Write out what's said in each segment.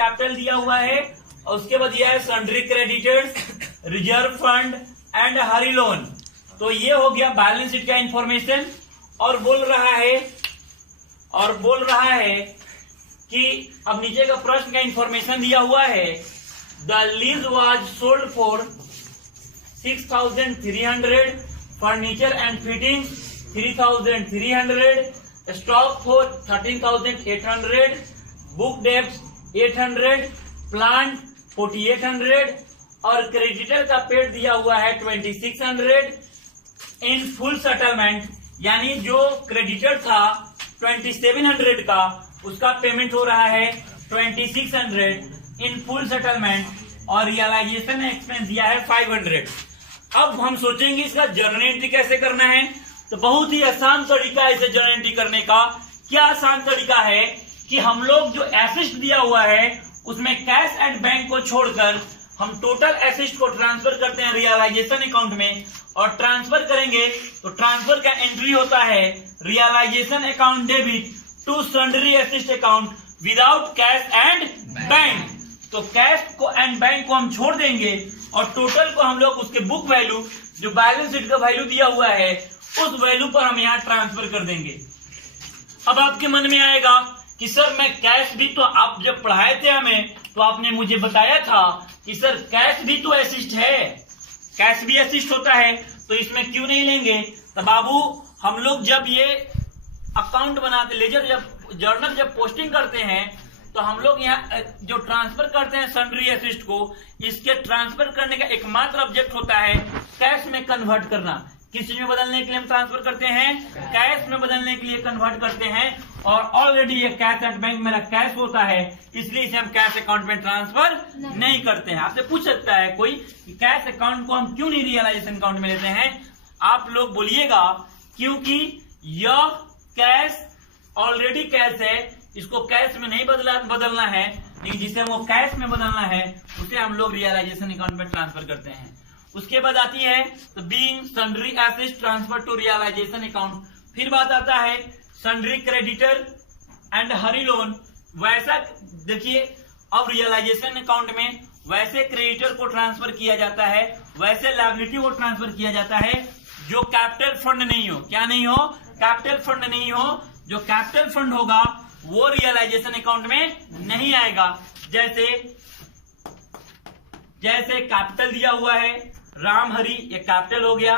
Capital दिया हुआ है और उसके बाद दिया है sundry creditors, reserve fund and Hari loan. तो ये हो गया बैलेंस शीट का इंफॉर्मेशन। और बोल रहा है कि अब नीचे का प्रश्न का इंफॉर्मेशन दिया हुआ है। The lease was sold for 6,300, furniture and fitting 3,300, stock for 13,800, book डेब्ट 800, प्लांट 4,800 और क्रेडिटर का पेड दिया हुआ है 2,600। इन फुल सेटलमेंट यानी जो क्रेडिटर था 2,700 का, उसका पेमेंट हो रहा है 2,600 इन फुल सेटलमेंट और रियलाइजेशन एक्सपेंस दिया है 500। अब हम सोचेंगे इसका जर्नल एंट्री कैसे करना है। तो बहुत ही आसान तरीका है इसे जर्नल एंट्री करने का। क्या आसान तरीका है कि हम लोग जो एसेट दिया हुआ है उसमें कैश एंड बैंक को छोड़कर हम टोटल एसेट को ट्रांसफर करते हैं रियलाइजेशन अकाउंट में, और ट्रांसफर करेंगे तो ट्रांसफर का एंट्री होता है realisation account debit to sundry asset account without cash and bank. तो कैश को एंड बैंक को हम छोड़ देंगे और टोटल को हम लोग उसके बुक वैल्यू जो बैलेंस शीट का वैल्यू दिया हुआ है उस वैल्यू पर हम यहाँ ट्रांसफर कर देंगे। अब आपके मन में आएगा कि सर मैं कैश भी, तो आप जब पढ़ाए थे हमें तो आपने मुझे बताया था कि सर कैश भी तो एसिस्ट है, कैश भी एसिस्ट होता है, तो इसमें क्यों नहीं लेंगे। तो बाबू हम लोग जब ये अकाउंट बनाते, लेजर जब जर्नल जब पोस्टिंग करते हैं तो हम लोग यहाँ जो ट्रांसफर करते हैं सन्ड्री एसिस्ट को, इसके ट्रांसफर करने का एकमात्र ऑब्जेक्ट होता है कैश में कन्वर्ट करना। किस चीज में बदलने के लिए हम ट्रांसफर करते हैं, कैश में बदलने के लिए कन्वर्ट करते हैं। और ऑलरेडी ये कैश एट बैंक मेरा कैश होता है, इसलिए इसे हम कैश अकाउंट में ट्रांसफर नहीं करते हैं। आपसे पूछ सकता है कोई कि कैश अकाउंट को हम क्यों नहीं रियलाइजेशन अकाउंट में लेते हैं। आप लोग बोलिएगा क्योंकि यह कैश ऑलरेडी कैश है, इसको कैश में नहीं बदलना है, लेकिन जिसे हमको कैश में बदलना है उसे हम लोग रियलाइजेशन अकाउंट में ट्रांसफर करते हैं। उसके बाद आती है तो being sundry assets transfer to realisation account. फिर बात आता है sundry creditor and Hari loan. वैसा देखिए अब रियलाइजेशन अकाउंट में वैसे क्रेडिटर को ट्रांसफर किया जाता है, वैसे लायबिलिटी को ट्रांसफर किया जाता है जो कैपिटल फंड नहीं हो। क्या नहीं हो, कैपिटल फंड नहीं हो। जो कैपिटल फंड होगा वो रियलाइजेशन अकाउंट में नहीं आएगा। जैसे कैपिटल दिया हुआ है राम हरी, ये कैपिटल हो गया।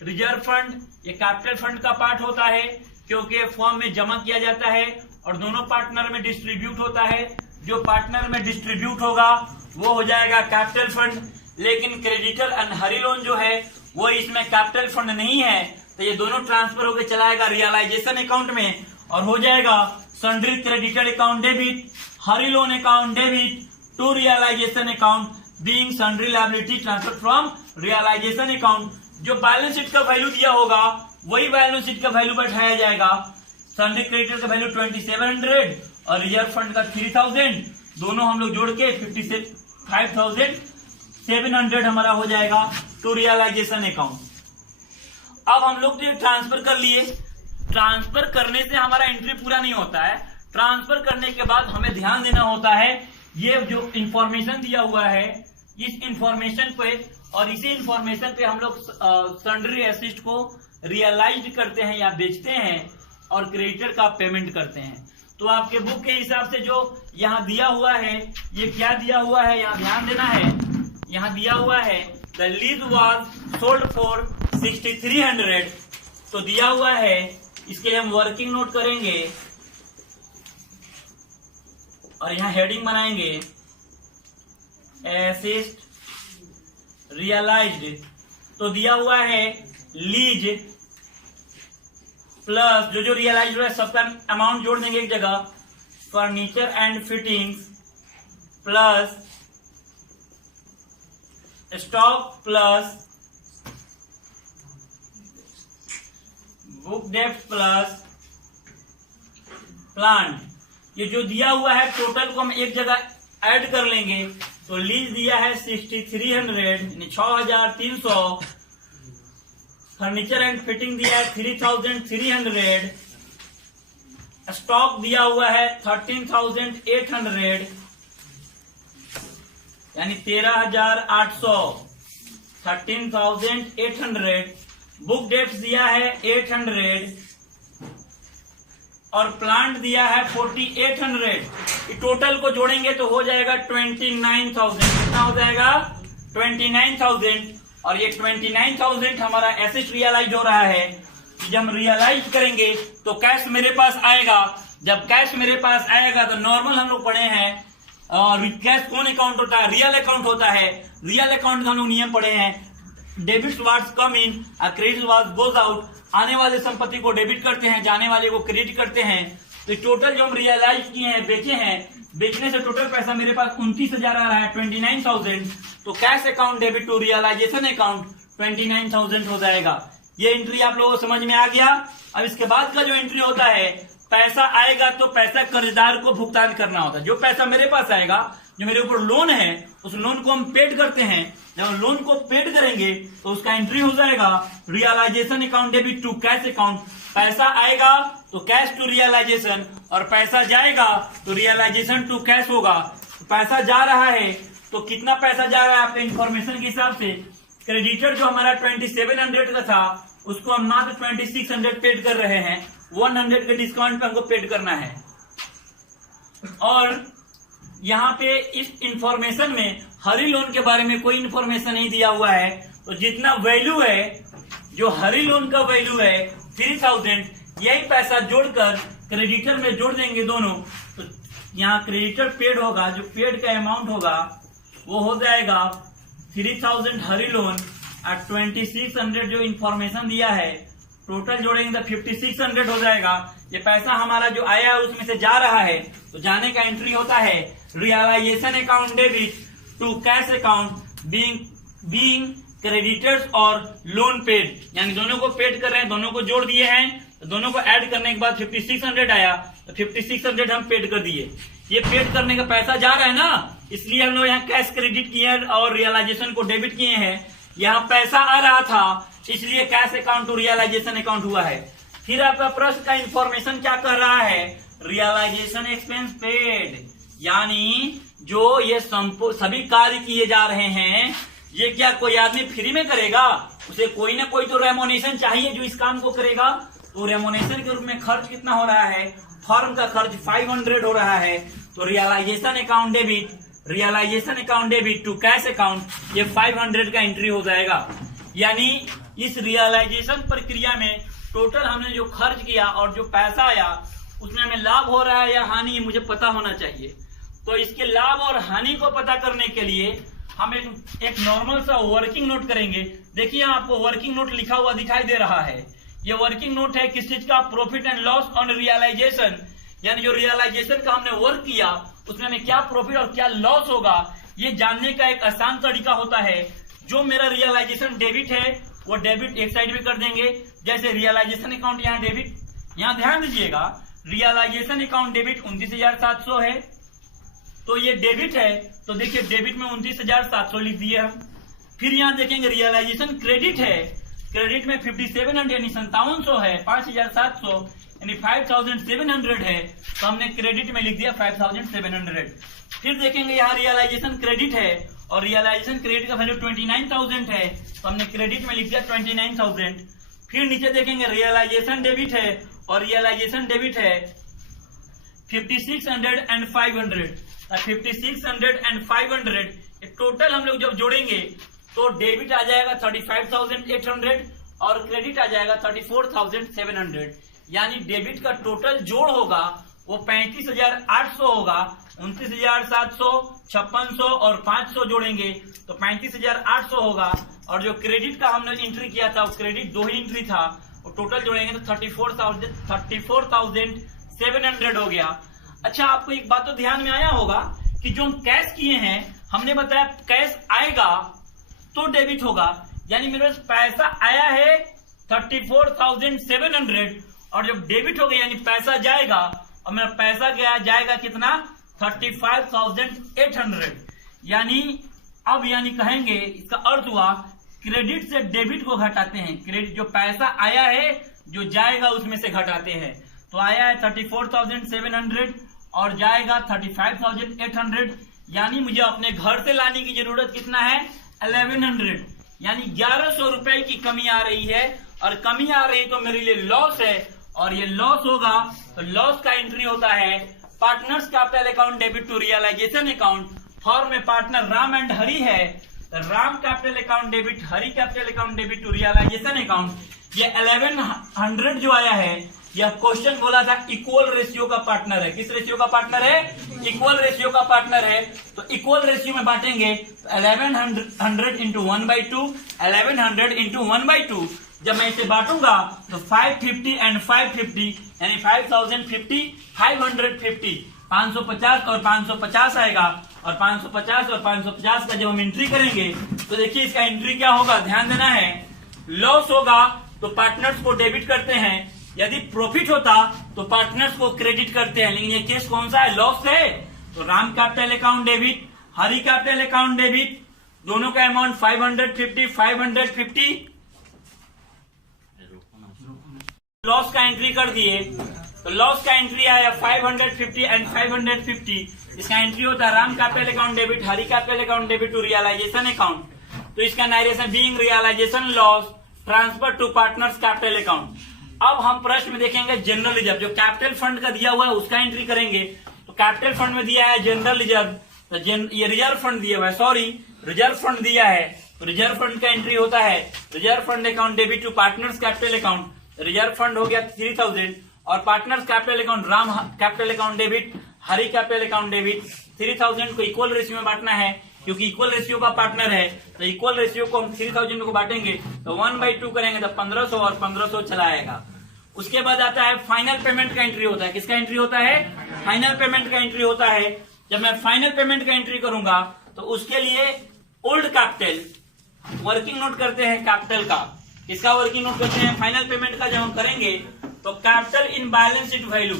रिजर्व फंड ये कैपिटल फंड का पार्ट होता है क्योंकि फॉर्म में जमा किया जाता है और दोनों पार्टनर में डिस्ट्रीब्यूट होता है। जो पार्टनर में डिस्ट्रीब्यूट होगा वो हो जाएगा कैपिटल फंड। लेकिन क्रेडिटर एंड हरी लोन जो है वो इसमें कैपिटल फंड नहीं है, तो ये दोनों ट्रांसफर होकर चलाएगा रियलाइजेशन अकाउंट में और हो जाएगा sundry creditor account debit, Hari loan account debit to realisation account being sundry liability transfer from realisation account. जो बैलेंस शीट का वैल्यू दिया होगा वही बैलेंस शीट का वैल्यू बैठाया जाएगा। सन्ड्री क्रेडिटर का वैल्यू 2,700 और रिजर्व फंड का 3,000, दोनों हम लोग जोड़ के 5,700 हमारा हो जाएगा टू रियलाइजेशन अकाउंट। अब हम लोग जो ट्रांसफर कर लिए, ट्रांसफर करने से हमारा एंट्री पूरा नहीं होता है। ट्रांसफर करने के बाद हमें ध्यान देना होता है ये जो इंफॉर्मेशन दिया हुआ है इस इंफॉर्मेशन पे, और इसी इंफॉर्मेशन पे हम लोग सन्ड्री एसेट को रियलाइज करते हैं या बेचते हैं और क्रेडिटर का पेमेंट करते हैं। तो आपके बुक के हिसाब से जो यहाँ दिया हुआ है, ये क्या दिया हुआ है यहाँ ध्यान देना है। यहाँ दिया हुआ है the lease was sold for 6,300, तो दिया हुआ है, इसके लिए हम वर्किंग नोट करेंगे और यहाँ हेडिंग बनाएंगे एसेट रियलाइज्ड। तो दिया हुआ है लीज प्लस जो रियलाइज हुआ है सबका अमाउंट जोड़ देंगे एक जगह, furniture and fittings plus stock plus book डेब्ट प्लस प्लांट। ये जो दिया हुआ है टोटल को हम एक जगह ऐड कर लेंगे। तो लीज दिया है 6,300 यानी 6,300, फर्नीचर एंड फिटिंग दिया है 3,300, स्टॉक दिया हुआ है 13,800, यानी 13,800, 13,800। बुक डेप्ट दिया है 800 और प्लांट दिया है 4,800। टोटल को जोड़ेंगे तो हो जाएगा 29,000। कितना हो जाएगा? 29,000। और ये 29,000 हमारा एसेट रियलाइज हो रहा है। जब हम रियलाइज करेंगे तो कैश मेरे पास आएगा। जब कैश मेरे पास आएगा तो नॉर्मल हम लोग पढ़े हैं, कैश कौन अकाउंट होता है? रियल अकाउंट होता है। रियल अकाउंट का हम लोग नियम पढ़े हैं, डेबिट वार्ड्स कम इन, क्रेडिट वार्ड्स गोज आउट। आने वाले संपत्ति को डेबिट करते हैं, जाने वाले को क्रेडिट करते हैं। तो टोटल जो हम रियलाइज किए हैं, बेचे हैं, बेचने से टोटल पैसा मेरे पास 29,000 आ रहा है, 29,000। तो cash account debit to realisation account 29,000 हो जाएगा। ये एंट्री आप लोगों को समझ में आ गया। अब इसके बाद का जो एंट्री होता है, पैसा आएगा तो पैसा कर्जदार को भुगतान करना होता है। जो पैसा मेरे पास आएगा, जो मेरे ऊपर लोन है, उस लोन को हम पेड करते हैं। जब लोन को पेड करेंगे तो उसका एंट्री हो जाएगा realisation account debit to cash account. पैसा आएगा तो कैश टू रियलाइजेशन, और पैसा जाएगा तो रियलाइजेशन टू कैश होगा। पैसा जा रहा है तो कितना पैसा जा रहा है आपके इंफॉर्मेशन के हिसाब से? क्रेडिटर जो हमारा 2700 का था, उसको हम मात्र 2600 पेड कर रहे हैं। 100 के डिस्काउंट पे हमको पेड करना है। और यहाँ पे इस इंफॉर्मेशन में हरी लोन के बारे में कोई इंफॉर्मेशन नहीं दिया हुआ है। तो जितना वैल्यू है, जो हरी लोन का वैल्यू है 3,000, यही पैसा जोड़कर क्रेडिटर में जोड़ देंगे दोनों। तो यहाँ क्रेडिटर पेड होगा, जो पेड का अमाउंट होगा वो हो जाएगा 3,000 हरी लोन और 2600 जो इंफॉर्मेशन दिया है। टोटल जोड़ेंगे तो 5,600 हो जाएगा। ये पैसा हमारा जो आया है उसमें से जा रहा है, तो जाने का एंट्री होता है realisation account debit to cash account being creditors और लोन पेड। यानी दोनों को पेड कर रहे हैं, दोनों को जोड़ दिए हैं, तो दोनों को ऐड करने के बाद 5,600 आया, तो 5,600 हम पेड कर दिए। ये पेड करने का पैसा जा रहा है ना, इसलिए हम लोग यहाँ कैश क्रेडिट किए और रियलाइजेशन को डेबिट किए हैं। यहाँ पैसा आ रहा था, इसलिए cash account to realisation account हुआ है। फिर आपका प्रश्न का इंफॉर्मेशन क्या कह रहा है? रियलाइजेशन एक्सपेंस पेड, यानी जो ये सभी कार्य किए जा रहे हैं, ये क्या कोई आदमी फ्री में करेगा? उसे कोई ना कोई तो रेमोनेशन चाहिए जो इस काम को करेगा। तो रेमोनेशन के रूप में खर्च कितना हो रहा है? फर्म का खर्च 500 हो रहा है। तो realisation account debit to cash account, ये 500 का एंट्री हो जाएगा। यानी इस रियलाइजेशन प्रक्रिया में टोटल हमने जो खर्च किया और जो पैसा आया, उसमें हमें लाभ हो रहा है या हानि, ये मुझे पता होना चाहिए। तो इसके लाभ और हानि को पता करने के लिए हम एक नॉर्मल सा वर्किंग नोट करेंगे। देखिए आपको वर्किंग नोट लिखा हुआ दिखाई दे रहा है। ये वर्किंग नोट है किस चीज का? Profit and loss on realisation. यानी जो रियलाइजेशन का हमने वर्क किया, उसमें हमें क्या प्रॉफिट और क्या लॉस होगा, ये जानने का एक आसान तरीका होता है। जो मेरा रियलाइजेशन डेबिट है, वो डेबिट एक साइड में कर देंगे। जैसे रियलाइजेशन अकाउंट यहाँ डेबिट, यहाँ ध्यान दीजिएगा, रियलाइजेशन अकाउंट डेबिट 29,700 है, तो ये डेबिट है। तो देखिए डेबिट में 29,700 लिख दिए हम। फिर यहाँ देखेंगे रियलाइजेशन क्रेडिट है, क्रेडिट में 5700 यानी 5700 है, 5,700 यानी 5,700 है, तो हमने क्रेडिट में लिख दिया 5,700। फिर देखेंगे यहाँ रियलाइजेशन क्रेडिट है और रियलाइजेशन क्रेडिट का वैल्यू 29,000 है, तो हमने क्रेडिट में लिख दिया 29,000। फिर नीचे देखेंगे रियलाइजेशन डेबिट है और रियलाइजेशन डेबिट है 5,600 एंड 500। 5,600 एंड 500 टोटल हम लोग जब जोड़ेंगे तो डेबिट आ जाएगा 35,800 और क्रेडिट आ जाएगा 34,700। यानी डेबिट का टोटल जोड़ होगा वो 35,800 होगा। 29,700, 5600 और 500 जोड़ेंगे तो 35,800 होगा। और जो क्रेडिट का हमने एंट्री किया था, वो क्रेडिट 2 ही एंट्री था, वो टोटल जोड़ेंगे तो 34,700 हो गया। अच्छा, आपको एक बात तो ध्यान में आया होगा कि जो हम कैश किए हैं, हमने बताया कैश आएगा तो डेबिट होगा। यानी मेरे पास पैसा आया है 34,700 और जब डेबिट हो गया यानी पैसा जाएगा, और मेरा पैसा गया जाएगा कितना? 35,800। यानी अब कहेंगे इसका अर्थ हुआ क्रेडिट से डेबिट को घटाते हैं। क्रेडिट जो पैसा आया है, जो जाएगा उसमें से घटाते हैं। तो आया है 34,700 और जाएगा 35,800, यानी मुझे अपने घर से लाने की जरूरत कितना है 1100, यानी 1100 रुपए की कमी आ रही है, और कमी आ रही तो मेरे लिए लॉस है, और ये लॉस होगा तो लॉस का एंट्री होता है partners capital account debit to realisation account. Form में पार्टनर राम एंड हरि है, तो Ram capital account debit, Hari capital account debit to realisation account. ये 1100 जो आया है, यह क्वेश्चन बोला था इक्वल रेशियो का पार्टनर है। किस रेशियो का पार्टनर है? इक्वल रेशियो का पार्टनर है। तो इक्वल रेशियो में बांटेंगे तो 1100 इंटू 1/2, 1100 इंटू 1/2। जब मैं इसे बांटूंगा तो 550 एंड 550 यानी 5050, 550, 550 और 550 आएगा, और 550 और 550 का जब हम एंट्री करेंगे तो देखिए इसका एंट्री क्या होगा, ध्यान देना है। लॉस होगा तो पार्टनर्स को डेबिट करते हैं, यदि प्रॉफिट होता तो पार्टनर्स को क्रेडिट करते हैं। लेकिन ये केस कौन सा है? लॉस है। तो Ram capital account debit, Hari capital account debit, दोनों का अमाउंट 550, 550, लॉस का एंट्री कर दिए। तो लॉस का एंट्री आया 550 एंड 550। इसका एंट्री होता है Ram capital account debit, Hari capital account debit to realisation account. तो इसका narration being realisation loss transfer to partners capital account. अब हम प्रश्न में देखेंगे जनरल रिजर्व, जो कैपिटल फंड का दिया हुआ है उसका एंट्री करेंगे। तो कैपिटल फंड में दिया है जनरल रिजर्व, तो ये रिजर्व फंड दिया हुआ है, सॉरी रिजर्व फंड दिया है। तो रिजर्व फंड का एंट्री होता है reserve fund account debit to partners capital account. Reserve fund हो गया 3000, और partners capital account Ram capital account debit, Hari capital account debit. 3000 को इक्वल रेशियो में बांटना है, क्योंकि इक्वल रेशियो का पार्टनर है। तो इक्वल रेशियो को हम 3000 को बांटेंगे तो 1/2 करेंगे तो 1500 और 1500 चला आएगा। उसके बाद आता है फाइनल पेमेंट का एंट्री होता है। किसका एंट्री होता है? फाइनल पेमेंट का एंट्री होता है। जब मैं फाइनल पेमेंट का एंट्री करूंगा तो उसके लिए ओल्ड कैपिटल वर्किंग नोट करते हैं कैपिटल का। इसका वर्किंग नोट करते हैं फाइनल पेमेंट का। जब हम करेंगे तो capital in balance sheet value,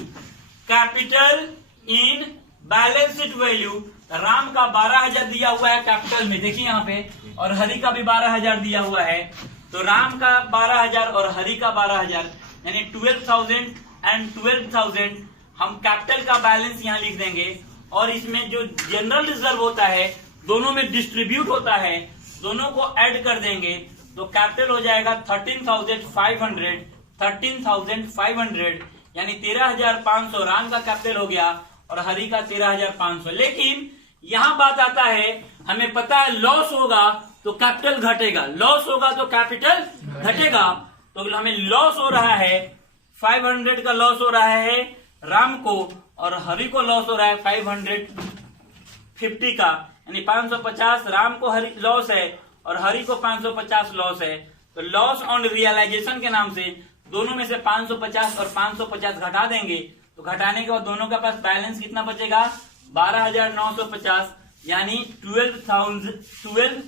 capital in balance sheet value, Ram का 12000 दिया हुआ है कैपिटल में, देखिए यहाँ पे, और हरि का भी 12000 दिया हुआ है। तो राम का 12000 और हरि का 12000 यानी 12000 एंड 12000 हम कैपिटल का बैलेंस यहाँ लिख देंगे। और इसमें जो जनरल रिजर्व होता है दोनों में डिस्ट्रीब्यूट होता है, दोनों को ऐड कर देंगे तो कैपिटल हो जाएगा 13500, 13500 यानी 13500 राम का कैपिटल हो गया और हरि का 13500। लेकिन यहाँ बात आता है, हमें पता है लॉस होगा तो कैपिटल घटेगा, लॉस होगा तो कैपिटल घटेगा। तो हमें लॉस हो रहा है 500 का लॉस हो रहा है राम को, और हरि को लॉस हो रहा है 550 का, यानी 550 राम को हरि लॉस है और हरि को 550 लॉस है। तो लॉस ऑन रियलाइजेशन के नाम से दोनों में से 550 और 550 घटा देंगे। तो घटाने के बाद दोनों के पास बैलेंस कितना बचेगा? 12950, यानी 12950,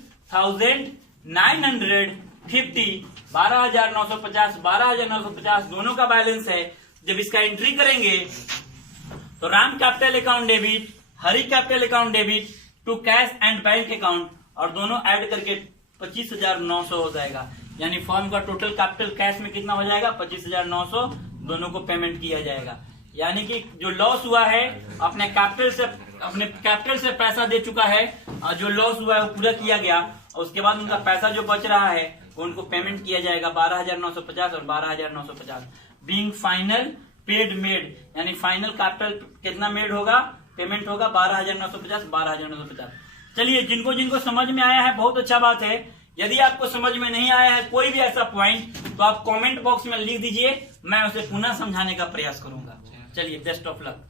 12950 दोनों का बैलेंस है। जब इसका एंट्री करेंगे तो Ram capital account debit, Hari capital account debit to cash and bank account, और दोनों ऐड करके 25900 हो जाएगा। यानी फर्म का टोटल कैपिटल कैश में कितना हो जाएगा? 25900, दोनों को पेमेंट किया जाएगा। यानी कि जो लॉस हुआ है अपने कैपिटल से पैसा दे चुका है, और जो लॉस हुआ है वो पूरा किया गया, और उसके बाद उनका पैसा जो बच रहा है वो उनको पेमेंट किया जाएगा 12950 और 12950 बीइंग फाइनल पेड मेड, यानी फाइनल कैपिटल कितना मेड होगा, पेमेंट होगा 12950, 12950। चलिए, जिनको जिनको समझ में आया है बहुत अच्छा बात है। यदि आपको समझ में नहीं आया है कोई भी ऐसा पॉइंट तो आप कमेंट बॉक्स में लिख दीजिए, मैं उसे पुनः समझाने का प्रयास करूंगा। चलिए, बेस्ट ऑफ लक।